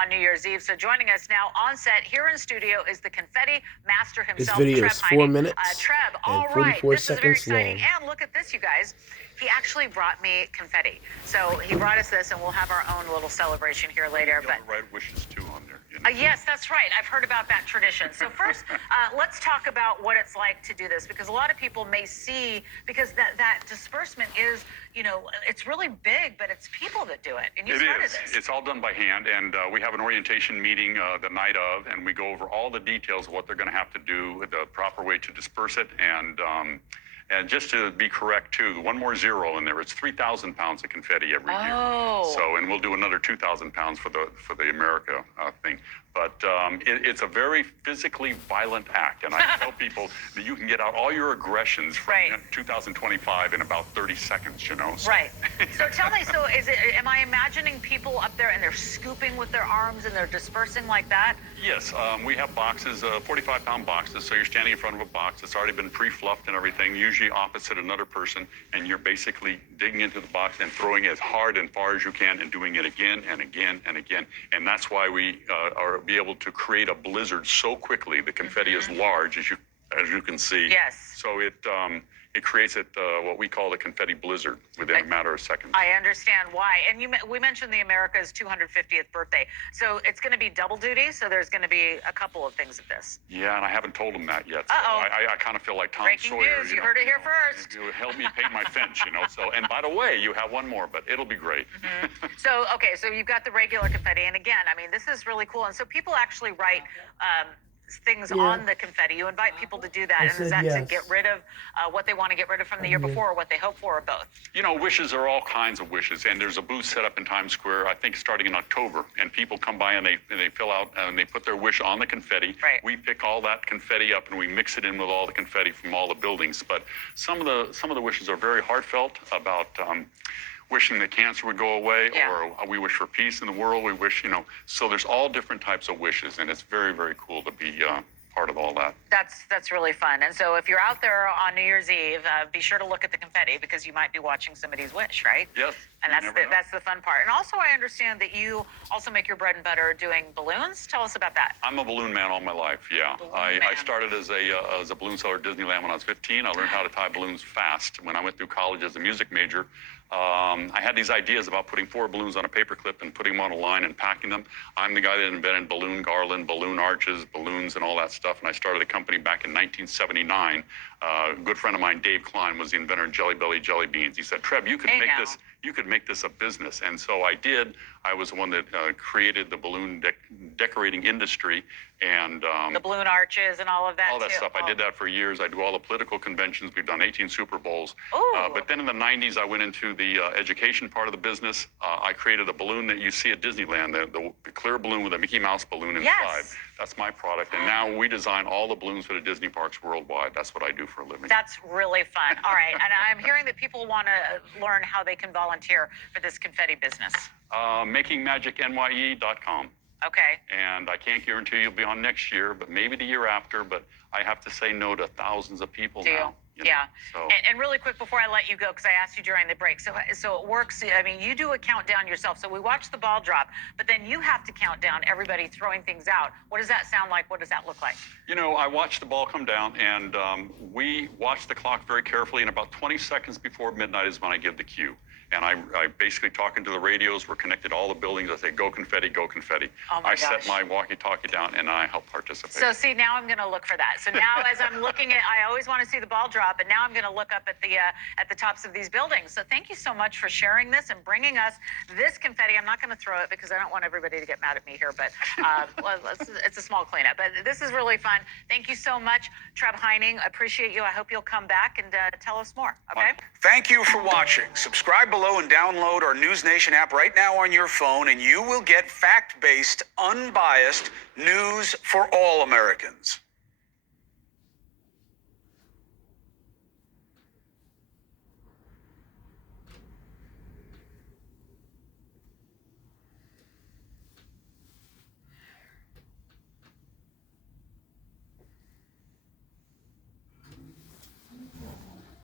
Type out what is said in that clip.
on New Year's Eve. So joining us now on set here in studio is the confetti master This himself, video Treb is 4 Heining. minutes Treb, and all right, 44 this is very seconds exciting. long. And look at this, you guys. He actually brought me confetti. So he brought us this, and we'll have our own little celebration here later. But write wishes too on there. You know? Yes, that's right. I've heard about that tradition. So first, let's talk about what it's like to do this, because a lot of people may see, because that disbursement is, you know, it's really big, but it's people that do it. And you started this. It's all done by hand, and we have an orientation meeting the night of, and we go over all the details of what they're going to have to do, the proper way to disperse it, and just to be correct too, one more zero in there. It's 3,000 pounds of confetti every year. So, and we'll do another 2,000 pounds for the America thing. But it's a very physically violent act, and I tell people that you can get out all your aggressions from 2025 in about 30 seconds. You know. So. Right. So tell me, so am I imagining people up there and they're scooping with their arms and they're dispersing like that? Yes, we have boxes, 45-pound boxes. So you're standing in front of a box that's already been pre-fluffed and everything, usually opposite another person, and you're basically digging into the box and throwing it as hard and far as you can and doing it again and again and again. And that's why we are be able to create a blizzard so quickly. The confetti is large, as you can see. Yes. So it creates what we call the confetti blizzard within a matter of seconds. I understand why. And we mentioned the America's 250th birthday. So it's going to be double duty. So there's going to be a couple of things of this. Yeah, and I haven't told them that yet. So I kind of feel like Tom Breaking Sawyer. News. You heard it here first. You help me paint my fence, you know. So, and by the way, you have one more, but it'll be great. So, okay, so you've got the regular confetti. And again, I mean, this is really cool. And so people actually write things on the confetti. You invite people to do that, and is that to get rid of what they want to get rid of from the year before, or what they hope for, or both? You know, wishes are all kinds of wishes, and there's a booth set up in Times Square, I think starting in October, and people come by and they fill out and they put their wish on the confetti. Right. We pick all that confetti up and we mix it in with all the confetti from all the buildings. But some of the wishes are very heartfelt about wishing that cancer would go away, or we wish for peace in the world. We wish, you know, so there's all different types of wishes, and it's very, very cool to be part of all that. That's really fun. And so if you're out there on New Year's Eve, be sure to look at the confetti, because you might be watching somebody's wish, right? Yes. And that's the fun part. And also, I understand that you also make your bread and butter doing balloons. Tell us about that. I'm a balloon man all my life. Yeah, I started as a balloon seller at Disneyland when I was 15. I learned how to tie balloons fast when I went through college as a music major. I had these ideas about putting 4 balloons on a paper clip and putting them on a line and packing them. I'm the guy that invented balloon garland, balloon arches, balloons, and all that stuff. And I started a company back in 1979. A good friend of mine, Dave Klein, was the inventor of Jelly Belly jelly beans. He said, "Treb, you could make this a business." And so I did. I was the one that created the balloon decorating industry, and the balloon arches and all of that. All that stuff. I did that for years. I do all the political conventions. We've done 18 Super Bowls. But then in the 90s, I went into the education part of the business. I created a balloon that you see at Disneyland, the clear balloon with a Mickey Mouse balloon inside. Yes. That's my product. And now we design all the balloons for the Disney parks worldwide. That's what I do for a living. That's really fun. All right. And I'm hearing that people want to learn how they can volunteer for this confetti business. MakingMagicNYE.com. Okay. And I can't guarantee you'll be on next year, but maybe the year after. But I have to say no to thousands of people now. You know? So. And really quick before I let you go, because I asked you during the break, so it works. I mean, you do a countdown yourself. So we watch the ball drop, but then you have to count down everybody throwing things out. What does that sound like? What does that look like? You know, I watch the ball come down, and we watch the clock very carefully. And about 20 seconds before midnight is when I give the cue. And I basically talking to the radios. We're connected to all the buildings. I say, "Go confetti, go confetti." Oh my gosh. I set my walkie-talkie down and I help participate. So see, now I'm going to look for that. So now as I'm looking at, I always want to see the ball drop, and now I'm going to look up at the tops of these buildings. So thank you so much for sharing this and bringing us this confetti. I'm not going to throw it because I don't want everybody to get mad at me here, but it's a small cleanup. But this is really fun. Thank you so much, Treb Heining. Appreciate you. I hope you'll come back and tell us more. Okay. Thank you for watching. Subscribe below and download our News Nation app right now on your phone, and you will get fact-based, unbiased news for all Americans.